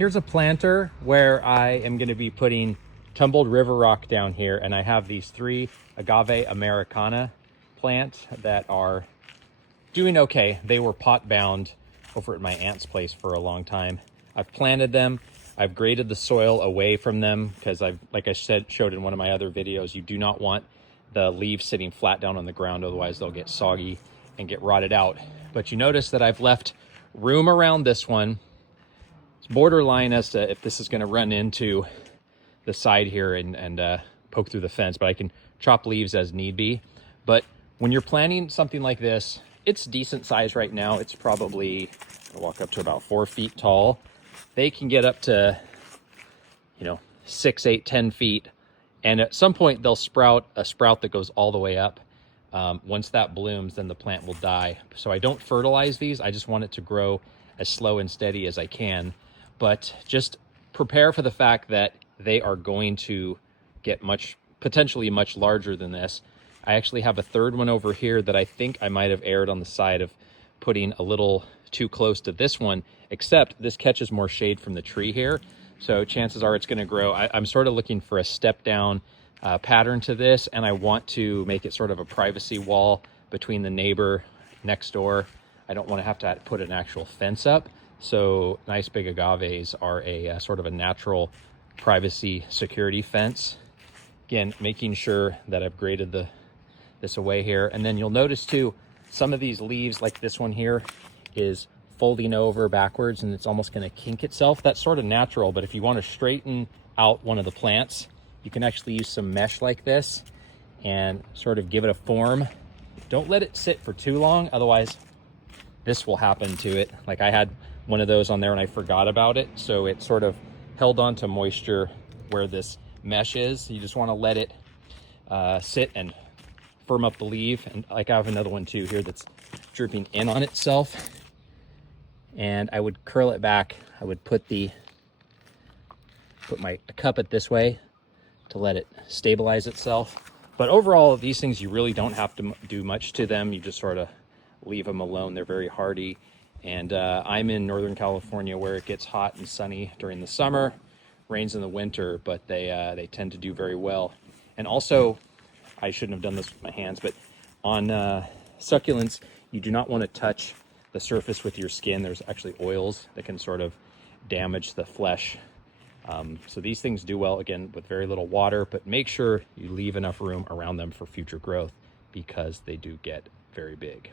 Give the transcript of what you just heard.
Here's a planter where I am going to be putting tumbled river rock down here, and I have these 3 Agave Americana plants that are doing okay. They were pot bound over at my aunt's place for a long time. I've planted them. I've graded the soil away from them because like I showed in one of my other videos, you do not want the leaves sitting flat down on the ground, otherwise they'll get soggy and get rotted out. But you notice that I've left room around this one. It's borderline as to if this is going to run into the side here and poke through the fence, but I can chop leaves as need be. But when you're planting something like this, it's decent size right now. It's probably, I'll walk up to about 4 feet tall. They can get up to, 6, 8, 10 feet. And at some point they'll sprout a sprout that goes all the way up. Once that blooms, then the plant will die. So I don't fertilize these. I just want it to grow as slow and steady as I can. But just prepare for the fact that they are going to get potentially much larger than this. I actually have a third one over here that I think I might have erred on the side of putting a little too close to this one, except this catches more shade from the tree here. So chances are it's going to grow. I'm sort of looking for a step down pattern to this, and I want to make it sort of a privacy wall between the neighbor next door. I don't want to put an actual fence up. So nice big agaves are a sort of a natural privacy security fence. Again, making sure that I've graded this away here. And then you'll notice too, some of these leaves, like this one here, is folding over backwards and it's almost going to kink itself. That's sort of natural, but if you want to straighten out one of the plants, you can actually use some mesh like this and sort of give it a form. Don't let it sit for too long, otherwise this will happen to it. Like I had one of those on there and I forgot about it, so it sort of held on to moisture where this mesh is. You just want to let it sit and firm up the leaf. And like I have another one too here that's dripping in on itself, and I would curl it back. I would put my cup it this way to let it stabilize itself. But overall, these things, you really don't have to do much to them. You just sort of leave them alone. They're very hardy. And I'm in Northern California where it gets hot and sunny during the summer, rains in the winter, but they tend to do very well. And also, I shouldn't have done this with my hands, but on succulents, you do not want to touch the surface with your skin. There's actually oils that can sort of damage the flesh. So these things do well, again, with very little water, but make sure you leave enough room around them for future growth because they do get very big.